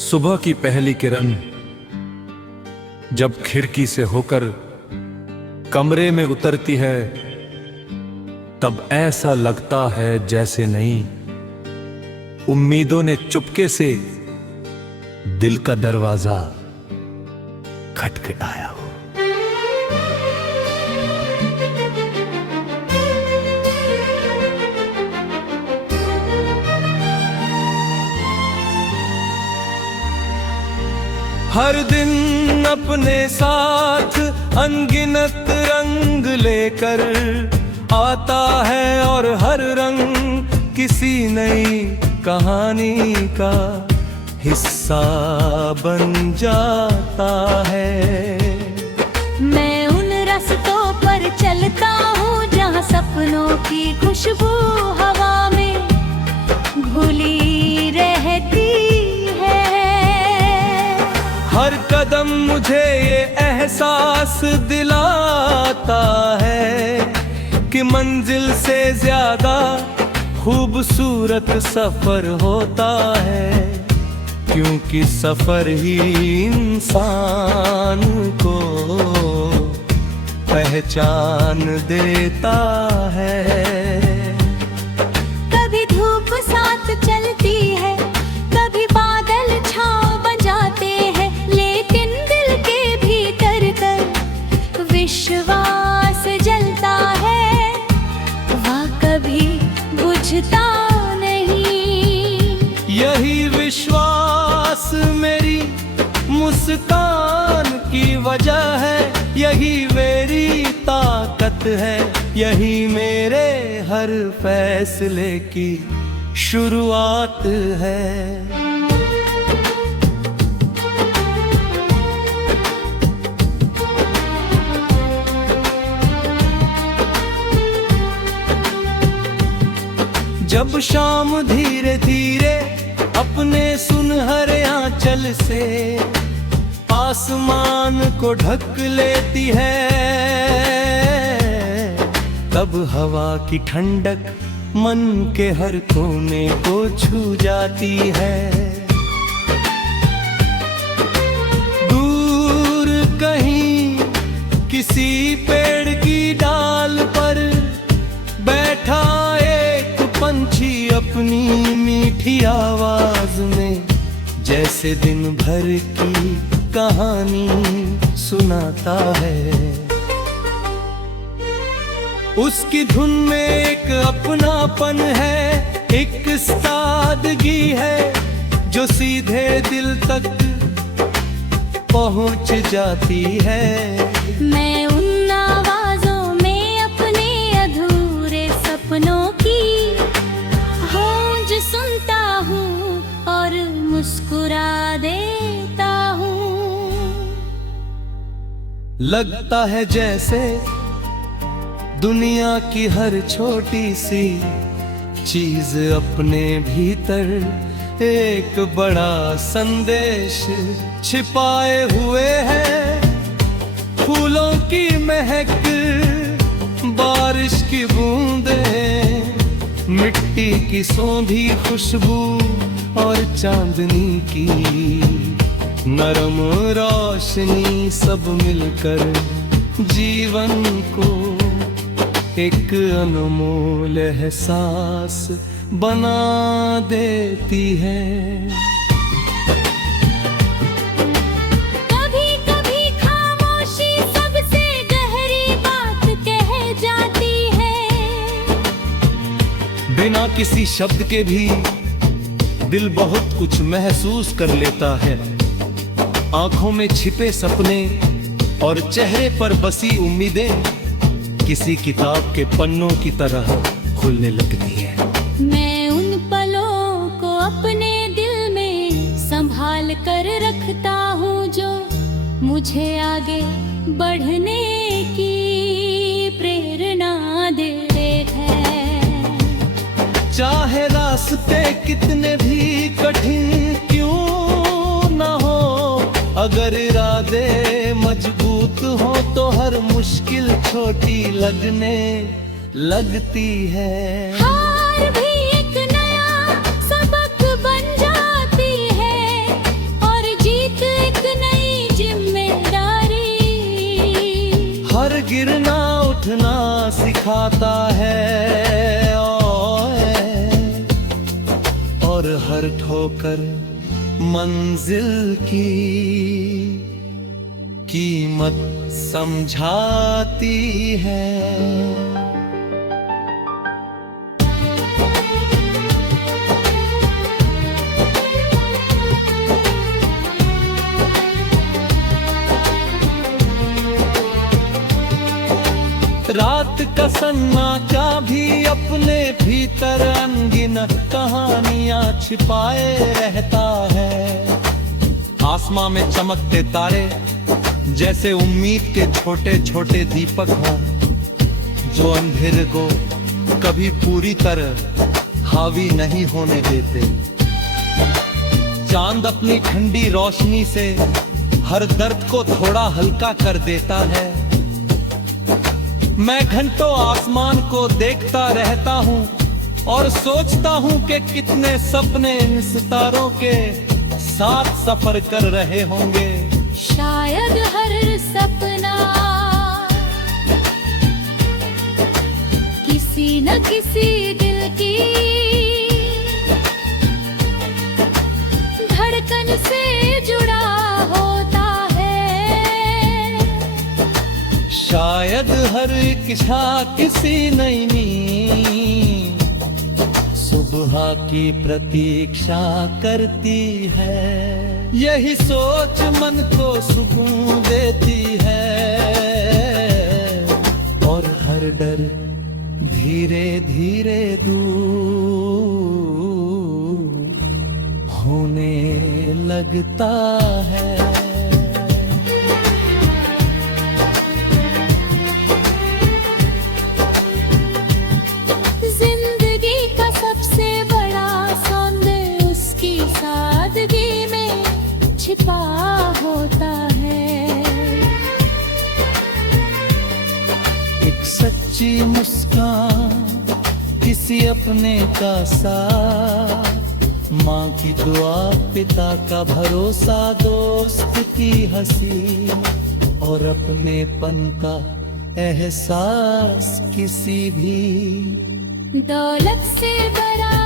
सुबह की पहली किरण जब खिड़की से होकर कमरे में उतरती है, तब ऐसा लगता है जैसे नई उम्मीदों ने चुपके से दिल का दरवाजा खटखटाया हो। हर दिन अपने साथ अनगिनत रंग लेकर आता है और हर रंग किसी नई कहानी का हिस्सा बन जाता है। मैं उन रास्तों पर चलता हूँ जहाँ सपनों की खुशबू हवा में घुली रहती है। हर कदम मुझे ये एहसास दिलाता है कि मंजिल से ज्यादा खूबसूरत सफर होता है, क्योंकि सफर ही इंसान को पहचान देता है। कभी धूप साथ चलती है, कभी बादल छांव बजाते हैं, लेकिन दिल के भीतर तर विश्वास जलता है, वह कभी बुझता नहीं। यही विश्वास मेरी मुस्कान की वजह है, यही मेरी ताकत है, यही मेरे हर फैसले की शुरुआत है। जब शाम धीरे धीरे अपने सुनहरे आंचल से आसमान को ढक लेती है, तब हवा की ठंडक मन के हर कोने को छू जाती है। दूर कहीं किसी पेड़ की डाल पर बैठा एक पंछी अपनी मीठी आवाज में जैसे दिन भर की कहानी सुनाता है। उसकी धुन में एक अपनापन है, एक सादगी है जो सीधे दिल तक पहुंच जाती है। मैं उन आवाजों में अपने अधूरे सपनों की गूंज सुनता हूँ और मुस्कुरा देता हूँ। लगता है जैसे दुनिया की हर छोटी सी चीज अपने भीतर एक बड़ा संदेश छिपाए हुए है। फूलों की महक, बारिश की बूंदें, मिट्टी की सौंधी खुशबू और चांदनी की नरम रोशनी सब मिलकर जीवन को एक अनमोल एहसास बना देती है। कभी कभी खामोशी सबसे गहरी बात कह जाती है। बिना किसी शब्द के भी दिल बहुत कुछ महसूस कर लेता है। आंखों में छिपे सपने और चेहरे पर बसी उम्मीदें किसी किताब के पन्नों की तरह खुलने लगती है। मैं उन पलों को अपने दिल में संभाल कर रखता हूँ जो मुझे आगे बढ़ने की प्रेरणा देते हैं। चाहे रास्ते कितने भी कठिन क्यों ना हो, अगर इरादे मजबूत हो तो हर मुश्किल छोटी लगने लगती है। हार भी एक नया सबक बन जाती है। सिखाता है और हर ठोकर मंजिल की कीमत समझाती है। रात का सन्नाटा भी अपने भीतर अनगिनत कहानियां छिपाए रहता है। आसमां में चमकते तारे जैसे उम्मीद के छोटे छोटे दीपक हों, जो अंधेरे को कभी पूरी तरह हावी नहीं होने देते। चांद अपनी ठंडी रोशनी से हर दर्द को थोड़ा हल्का कर देता है। मैं घंटों आसमान को देखता रहता हूँ और सोचता हूँ कि कितने सपने इन सितारों के साथ सफर कर रहे होंगे। शायद हर सपना किसी न किसी दिल की धड़कन से जुड़ा होता है। शायद हर इच्छा किसी नई नींद सुबह की प्रतीक्षा करती है। यही सोच मन को सुकून देती है और हर डर धीरे धीरे दूर होने लगता है। छिपा होता है। एक सच्ची मुस्कान किसी अपने का साथ, माँ की दुआ, पिता का भरोसा, दोस्त की हंसी और अपनेपन का एहसास किसी भी दौलत से बड़ा